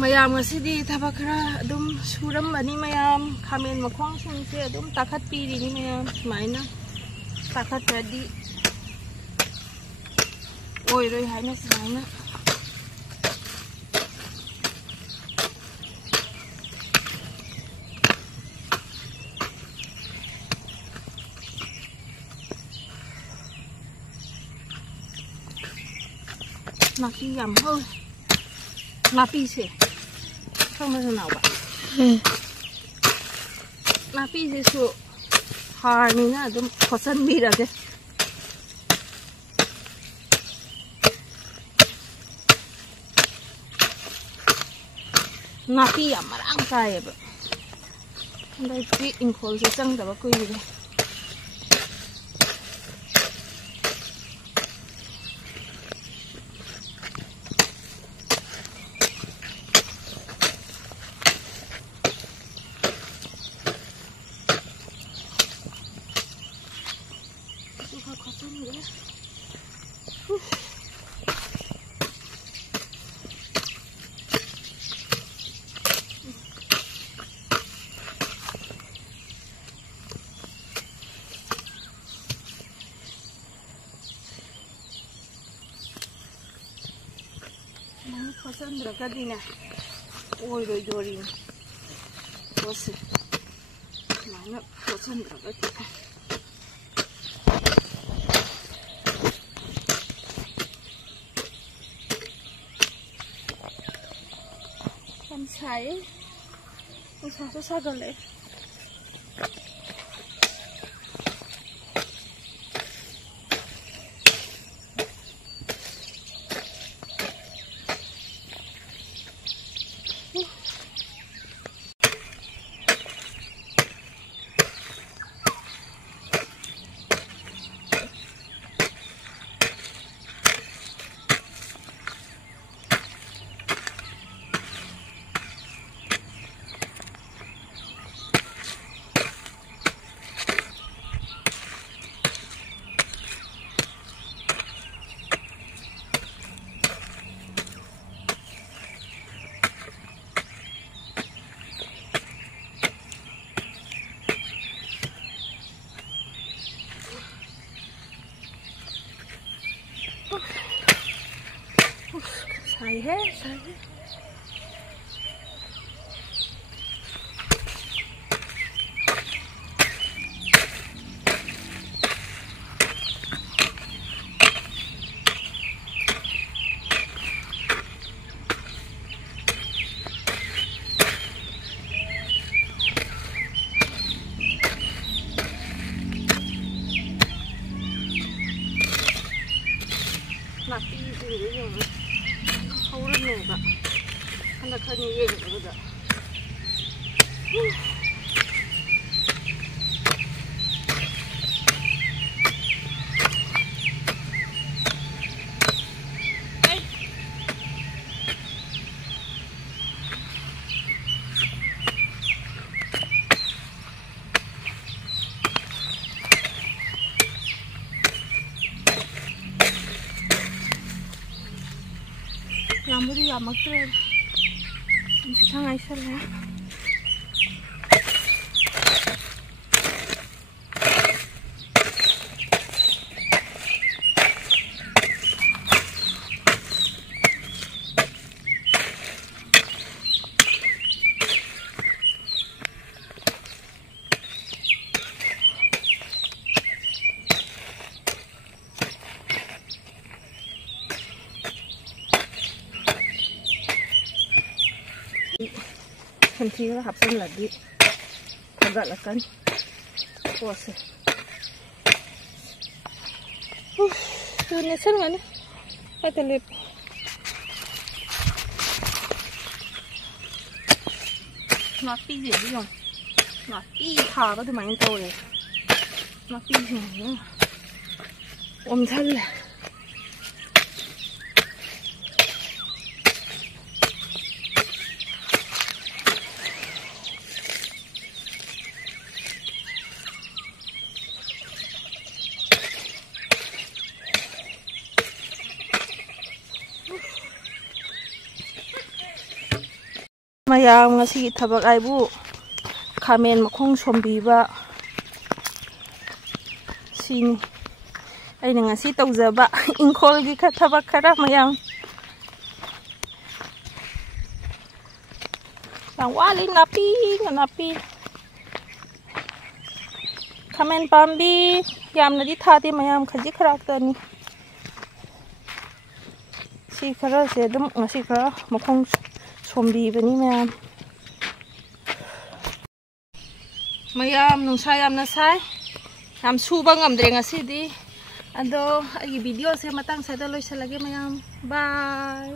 mayam ngasidi thaba khara adum suram bani mayam khamen makhwang singse adum takhat piri ni mayam sumaina takhat radi oi roi haina sumaina napi yam hơi napi sih không bao giờ nào bạn napi sih su hai mình là đúng có sân bi được chứ napi yam mà ăn cay vậy đây cái in khối sẽ trăng cả bao quy gì đây Kosan beragadi na, oi doi dori, kosan, mana kosan beragadi. Kan saya, susah gale. Sai hết. Napi gì đấy rồi. Không rất nhiều cả. Hắn là thân như vậy rồi bây giờ. Amu리 안 먹더래. 이상하게 살래. Thậm chí là học sinh là đi thật rất là cân. Ủa xì từ này sân này hay từ liệp nó pi gì vậy nó pi thò có từ mấy tô này nó pi gì nữa ôm thân này ꯃꯌꯥꯝ ꯉꯁꯤꯒꯤ ꯊꯕꯛ ꯍꯥꯏꯕꯨ ꯈꯥꯃꯦꯟ ꯃꯈꯣꯡ ꯁꯣꯝꯕꯤꯕ ꯁꯤꯅꯤ ꯑꯩꯅ ꯉꯁꯤ ꯇꯧꯖꯕ ꯏꯪꯈꯣꯜꯒꯤ ꯊꯕꯛ ꯈꯔ ꯃꯌꯥꯝ ꯌꯥꯝ ꯋꯥꯠꯂꯤ ꯅꯥꯄꯤ ꯈꯥꯃꯦꯟ ꯄꯥꯝꯕꯤ ꯌꯥꯝꯅꯗꯤ ꯊꯥꯗꯦ ꯃꯌꯥꯝ ꯈꯖꯤꯛ ꯈꯔꯥꯛꯇꯅꯤ ꯁꯤ ꯈꯔꯁꯦ ꯑꯗꯨꯝ ꯉꯁꯤ ꯈꯔ ꯃꯈꯣꯡ ꯁꯣꯝꯕꯤꯕꯅꯤ ꯃꯌꯥꯝ ꯅꯨꯡꯁꯥ ꯌꯥꯝꯅ ꯁꯥꯏ ꯌꯥꯝ ꯁꯨꯕ ꯉꯝꯗ꯭ꯔꯦ ꯉꯁꯤꯗꯤ ꯑꯗꯣ ꯑꯩꯒꯤ ꯚꯤꯗꯤꯑꯣꯁꯦ ꯃꯇꯥꯡ ꯁ꯭ꯋꯥꯏꯗ ꯂꯣꯏꯁꯤꯜꯂꯒꯦ ꯃꯌꯥꯝ ꯕꯥꯏ